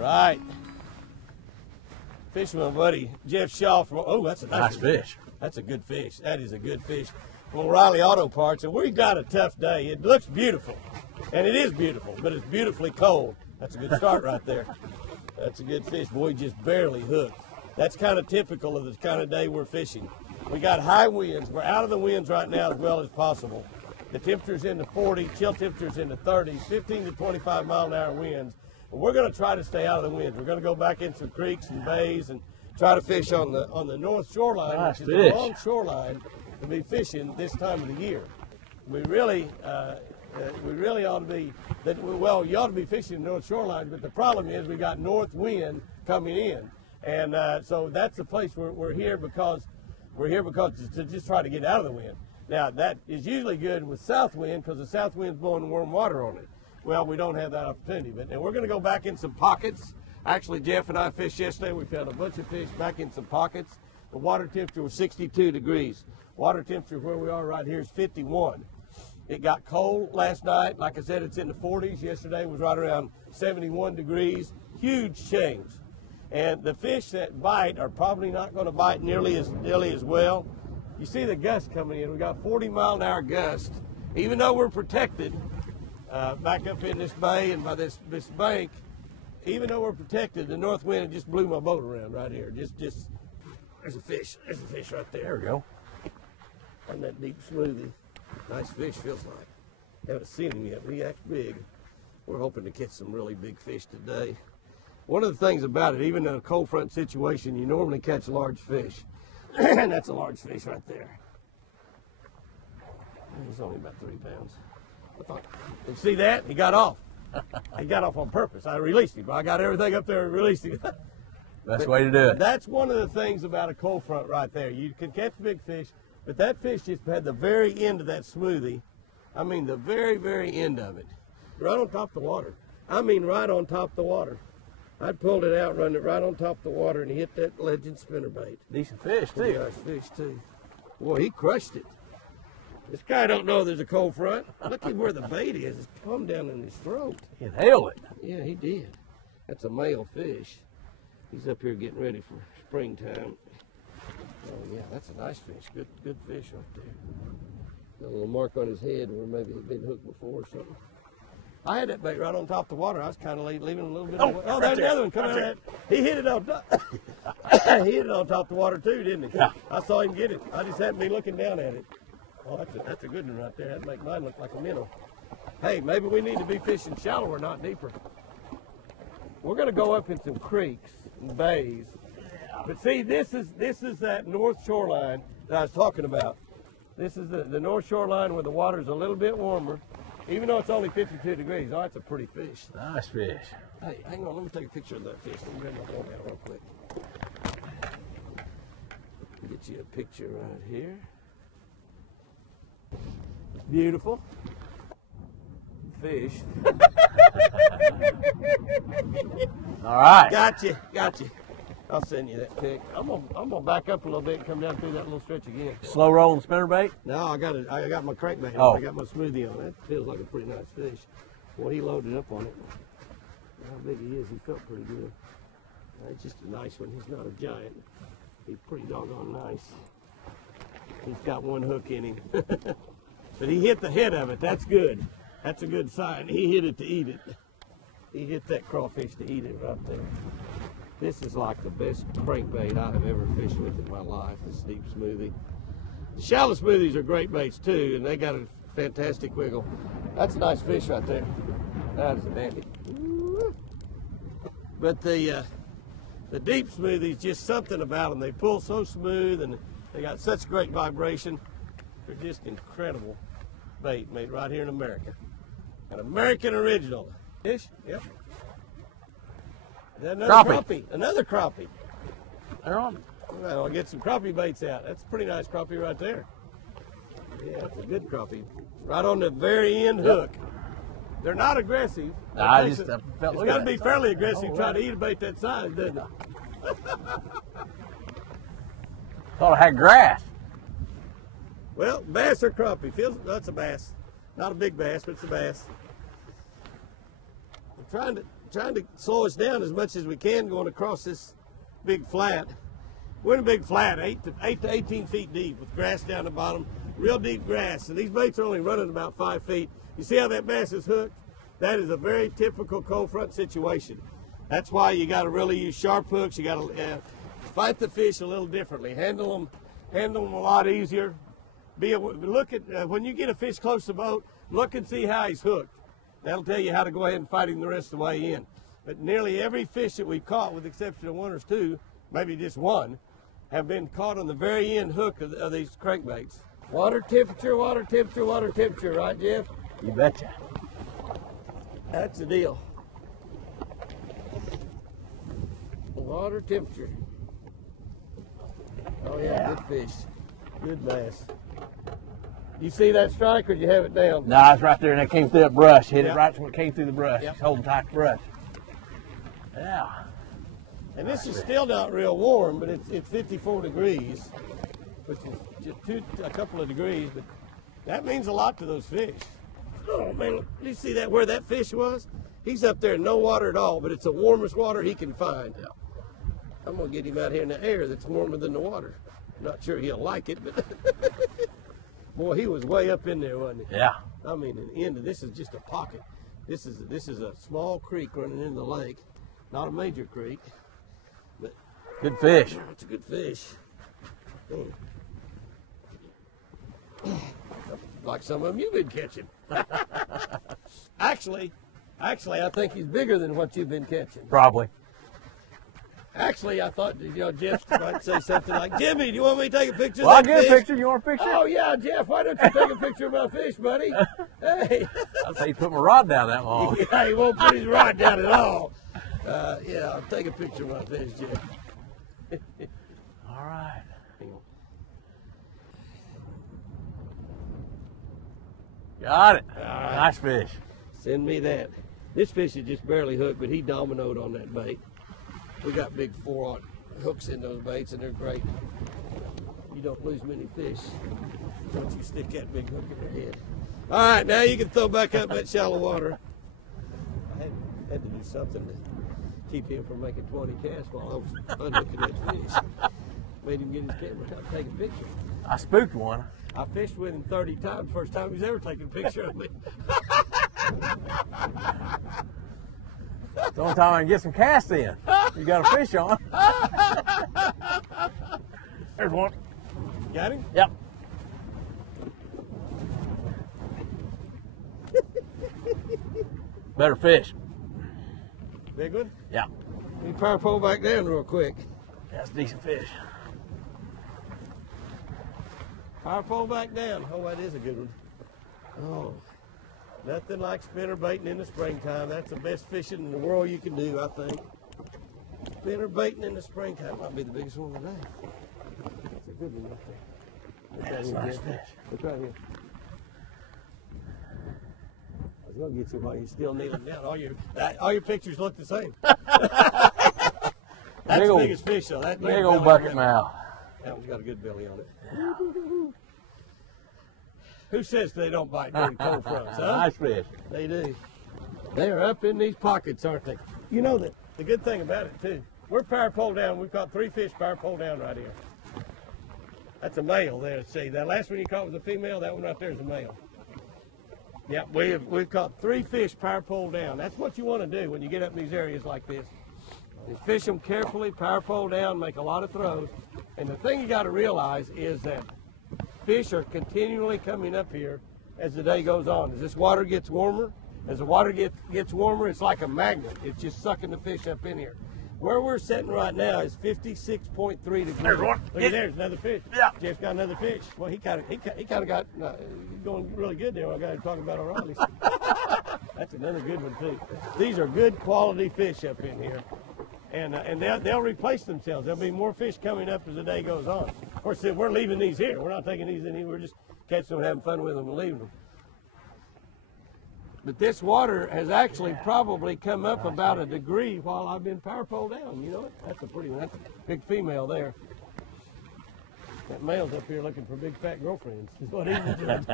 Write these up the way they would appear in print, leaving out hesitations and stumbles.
right. Fishing my buddy Jeff Shaw from, oh, that's a Nice fish. That's a good fish. That is a good fish. From O'Reilly Auto Parts, and we got a tough day. It looks beautiful, and it is beautiful, but it's beautifully cold. That's a good start right there. That's a good fish. Boy, just barely hooked. That's kind of typical of the kind of day we're fishing. We got high winds. We're out of the winds right now as well as possible. The temperature's in the 40s, chill temperature's in the 30s, 15 to 25 mile an hour winds. And we're going to try to stay out of the winds. We're going to go back in some creeks and bays and try to fish on the north shoreline, nice which is fish. a long shoreline to be fishing this time of the year. We really ought to be, well, you ought to be fishing the north shoreline, but the problem is we got north wind coming in. And so that's the place we're here because to just try to get out of the wind. Now, that is usually good with south wind because the south wind's blowing warm water on it. Well, we don't have that opportunity. But and we're going to go back in some pockets. Actually, Jeff and I fished yesterday. We found a bunch of fish back in some pockets. The water temperature was 62 degrees. Water temperature where we are right here is 51. It got cold last night. Like I said, it's in the 40s. Yesterday was right around 71 degrees. Huge change. And the fish that bite are probably not going to bite nearly as well. You see the gust coming in. We got 40-mile-an-hour gust. Even though we're protected back up in this bay and by this bank, even though we're protected, the north wind just blew my boat around right here. Just there's a fish. There's a fish right there. There we go. On that deep smoothie. Nice fish, feels like. Haven't seen him yet, but he acts big. We're hoping to catch some really big fish today. One of the things about it, even in a cold front situation, you normally catch large fish. And that's a large fish right there. He's only about 3 pounds. You see that? He got off. He got off on purpose. I released him. I got everything up there and released him. Best way to do it. That's one of the things about a cold front right there. You can catch big fish, but that fish just had the very end of that smoothie. I mean, the very, very end of it. Right on top of the water. I mean, right on top of the water. I pulled it out, run it right on top of the water, and he hit that Legend spinnerbait. Decent fish, too. Nice fish, too. Boy, he crushed it. This guy don't know there's a cold front. Look at where the bait is. It's plumb down in his throat. He inhaled it. Yeah, he did. That's a male fish. He's up here getting ready for springtime. Oh, yeah, that's a nice fish. Good fish right there. Got a little mark on his head where maybe he'd been hooked before or something. I had that bait right on top of the water. I was kind of leaving a little bit. Oh, there's the other one coming out. He hit it on top. He hit it on top of the water too, didn't he? Yeah. I saw him get it. I just happened to be looking down at it. Oh, that's a good one right there. That'd make mine look like a minnow. Hey, maybe we need to be fishing shallower, not deeper. We're going to go up in some creeks and bays. But see, this is that north shoreline that I was talking about. This is the north shoreline where the water's a little bit warmer. Even though it's only 52 degrees, oh, it's a pretty fish. Nice fish. Hey, hang on, let me take a picture of that fish. Let me grab my phone out real quick. Get you a picture right here. Beautiful fish. All right. Got you. I'll send you that pic. I'm gonna back up a little bit and come down through that little stretch again. Slow rolling spinnerbait? No, I got my crankbait on. Oh. I got my smoothie on. That feels like a pretty nice fish. Well, he loaded up on it. How big he is, he felt pretty good. It's just a nice one. He's not a giant. He's pretty doggone nice. He's got one hook in him. But he hit the head of it. That's good. That's a good sign. He hit it to eat it. He hit that crawfish to eat it right there. This is like the best crankbait I have ever fished with in my life, this deep smoothie. Shallow smoothies are great baits too, and they got a fantastic wiggle. That's a nice fish right there. That is a dandy. But the deep smoothies, just something about them. They pull so smooth and they got such great vibration. They're just incredible bait made right here in America. An American original. Fish? Yep. Another crappie. Another crappie. They're on. Well, I'll get some crappie baits out. That's a pretty nice crappie right there. Yeah, it's a good crappie. Right on the very end hook. They're not aggressive. It's got to be fairly aggressive trying to eat a bait that size, doesn't it? Thought I had grass. Well, bass or crappie? That's a bass. Not a big bass, but it's a bass. I'm to slow us down as much as we can going across this big flat. We're in a big flat, 8 to 18 feet deep with grass down the bottom, real deep grass. And these baits are only running about 5 feet. You see how that bass is hooked? That is a very typical cold front situation. That's why you got to really use sharp hooks. You got to fight the fish a little differently. Handle them a lot easier. Look at when you get a fish close to the boat, look and see how he's hooked. That'll tell you how to go ahead and fight him the rest of the way in. But nearly every fish that we've caught, with the exception of one or two, maybe just one, have been caught on the very end hook of these crankbaits. Water temperature, water temperature, water temperature, right, Jeff? You betcha. That's the deal. Water temperature. Oh yeah, good fish. Good bass. You see that strike, or did you have it down? No, it's right there, and it came through that brush. Hit Yep. it right when it came through the brush. Yep. It's holding tight to the brush. Yeah. And this is still not real warm, but it's 54 degrees, which is just a couple of degrees, but that means a lot to those fish. Oh man, look, you see that where that fish was? He's up there in no water at all, but it's the warmest water he can find. I'm gonna get him out here in the air that's warmer than the water. Not sure he'll like it, but boy, he was way up in there, wasn't he? Yeah. I mean, this is just a pocket. This is a small creek running into the lake, not a major creek, but Good fish. it's a good fish. Like some of them you've been catching. Actually, I think he's bigger than what you've been catching. Probably. Actually, I thought, Jeff might say something like, "Jimmy, do you want me to take a picture Well, I'll of that get a fish?" picture. You want a picture? Oh yeah, Jeff, why don't you take a picture of my fish, buddy? Hey. I'll say you put my rod down that long. Yeah, he won't put his rod down at all. Yeah, I'll take a picture of my fish, Jeff. All right. Got it. right. Nice fish. Send me that. This fish is just barely hooked, but he dominoed on that bait. We got big 4-aught hooks in those baits, and they're great. You don't lose many fish once you stick that big hook in their head. All right, now you can throw back up that shallow water. I had to do something to keep him from making 20 casts while I was unhooking that fish. Made him get his camera out and take a picture. I spooked one. I fished with him 30 times, first time he's ever taken a picture of me. It's the only time I can get some casts in. You got a fish on. There's one. Got him? Yep. Better fish. Big one? Yeah. Let me power pole back down real quick. That's a decent fish. Power pole back down. Oh, that is a good one. Oh, nothing like spinner baiting in the springtime. That's the best fishing in the world you can do, I think. Spinner baiting in the springtime might be the biggest one today. That's a good one right there. That's a nice fish. Look right here. I was gonna get you while you're still kneeling down. All your pictures look the same. That's Big the old- biggest fish, though. That Big old bucket mouth. That one's got a good belly on it. Who says they don't bite during cold fronts, huh? Nice fish. They do. They are up in these pockets, aren't they? You know that the good thing about it too, we're power pole down. We've caught 3 fish power pole down right here. That's a male there. See, that last one you caught was a female. That one right there is a male. Yep, we've caught 3 fish power pole down. That's what you want to do when you get up in these areas like this. Is fish them carefully, power pole down, make a lot of throws. And the thing you got to realize is that fish are continually coming up here as the day goes on. As this water gets warmer, as the water gets warmer, it's like a magnet. It's just sucking the fish up in here. Where we're sitting right now is 56.3 degrees. There's one. Look at there's another fish. Yeah. Jeff's got another fish. Well, he kind of got going really good there. I got him talking about O'Reilly's. That's another good one too. These are good quality fish up in here. And they'll replace themselves. There'll be more fish coming up as the day goes on. Of course, we're leaving these here. We're not taking these in here. We're just catching them, having fun with them, and leaving them. But this water has actually probably come up about a degree while I've been power pole down. You know it? That's a pretty one. That's a big female there. That male's up here looking for big fat girlfriends. Is what he's doing.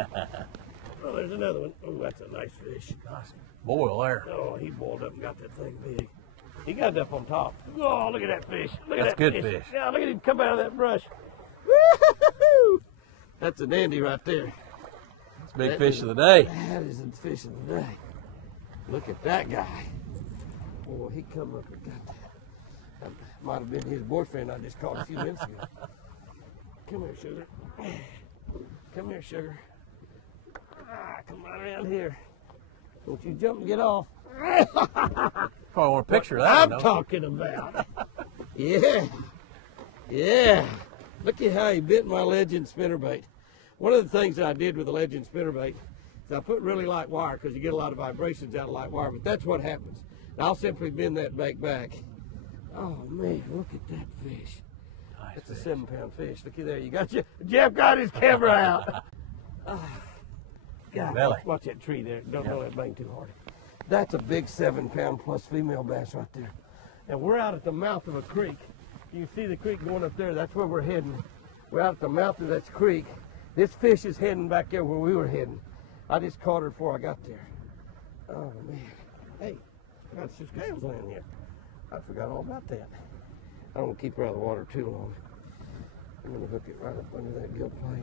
Oh, there's another one. Oh, that's a nice fish. Nice boil there. Oh, he boiled up and got that thing big. He got it up on top. Oh, look at that fish. Look That's at that good fish. Yeah, look at him come out of that brush. Woo-hoo-hoo! That's a dandy right there. It's a big fish of the day. That is the fish of the day. Look at that guy. Boy, he come up and got that. That might have been his boyfriend I just caught a few minutes ago. Come here, sugar. Come here, sugar. Come right around here. Don't you jump and get off. Probably want a picture of that. I'm talking about. Yeah. Yeah. Look at how he bit my Legend spinnerbait. One of the things that I did with the Legend spinnerbait is I put really light wire because you get a lot of vibrations out of light wire, but that's what happens. And I'll simply bend that bait back. Oh man, look at that fish. Nice That's fish. a 7-pound fish. Looky there. You got your Jeff got his camera out. God, Belly. watch that tree there. Don't let it bang too hard. That's a big 7-pound plus female bass right there. And we're out at the mouth of a creek. You can see the creek going up there. That's where we're heading. We're out at the mouth of that creek. This fish is heading back there where we were heading. I just caught her before I got there. Oh man. Hey, I got some scales laying here. I forgot all about that. I don't want to keep her out of the water too long. I'm going to hook it right up under that gill plate.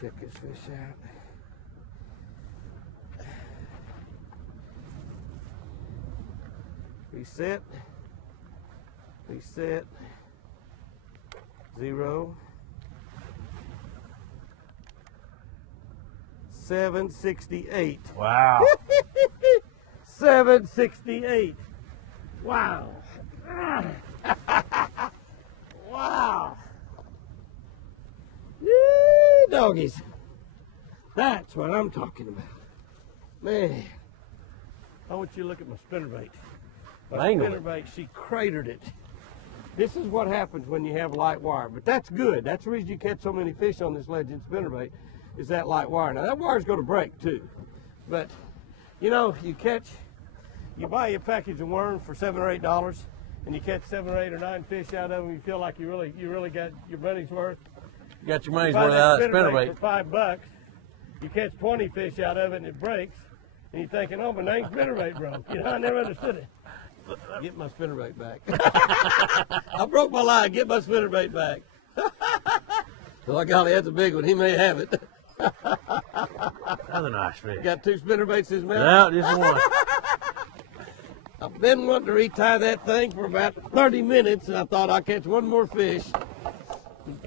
Check this fish out. Reset. Reset. 0. 768. Wow. 768. Wow. Wow. Yee, doggies. That's what I'm talking about. Man. I want you to look at my spinnerbait. My spinnerbait, she cratered it. This is what happens when you have light wire. But that's good. That's the reason you catch so many fish on this Legend spinnerbait, is that light wire. Now that wire's going to break too. But you know, you buy a package of worms for $7 or $8, and you catch 7 or 8 or 9 fish out of them. You feel like you really got your money's worth. You got your money's worth out of that spinnerbait. For $5, you catch 20 fish out of it and it breaks, and you're thinking, oh, my name's spinnerbait broke. You know, I never understood it. Get my spinnerbait back. I broke my line. Get my spinnerbait back. Well, golly, that's a big one. He may have it. Another nice fish. Got 2 spinnerbaits in his mouth? No, just one. I've been wanting to retie that thing for about 30 minutes, and I thought I'd catch one more fish.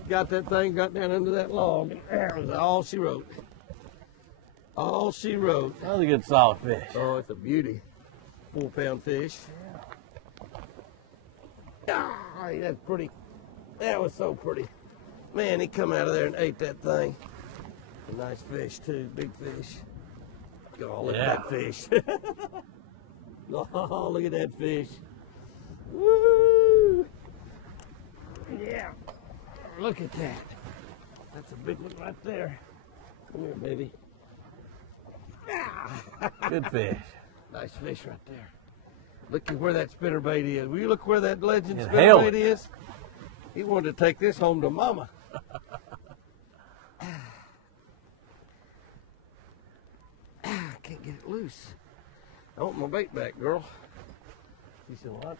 Got that thing, got down under that log, and there was all she wrote. All she wrote. Another good solid fish. Oh, it's a beauty. 4-pound fish. Ah, that's pretty. That was so pretty. Man, he come out of there and ate that thing. A nice fish too, big fish. Oh, look at that fish. Oh, look at that fish. Woo! Yeah. Look at that. That's a big one right there. Come here, baby. Good fish. Nice fish right there. Look at where that spinnerbait is. Will you look where that Legend It held spinnerbait it. is? He wanted to take this home to Mama. I can't get it loose. I want my bait back, girl. He said, well,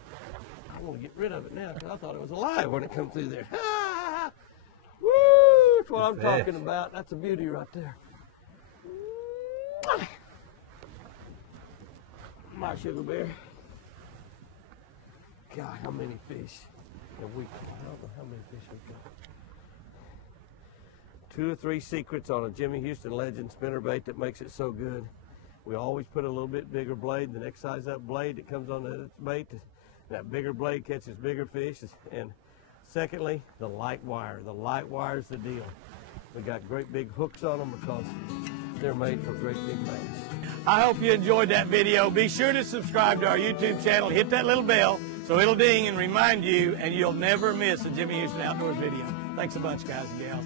I want to get rid of it now because I thought it was alive when it come through there. Woo! That's what I'm talking about. That's a beauty right there. My sugar bear. God, how many fish have we caught? I don't know how many fish we've got. 2 or 3 secrets on a Jimmy Houston Legend spinnerbait that makes it so good. We always put a little bit bigger blade. The next size up blade that comes on the bait, that bigger blade catches bigger fish. And secondly, the light wire. The light wire is the deal. We got great big hooks on them because they're made for great big baits. I hope you enjoyed that video. Be sure to subscribe to our YouTube channel. Hit that little bell so it'll ding and remind you, and you'll never miss a Jimmy Houston Outdoors video. Thanks a bunch, guys and gals.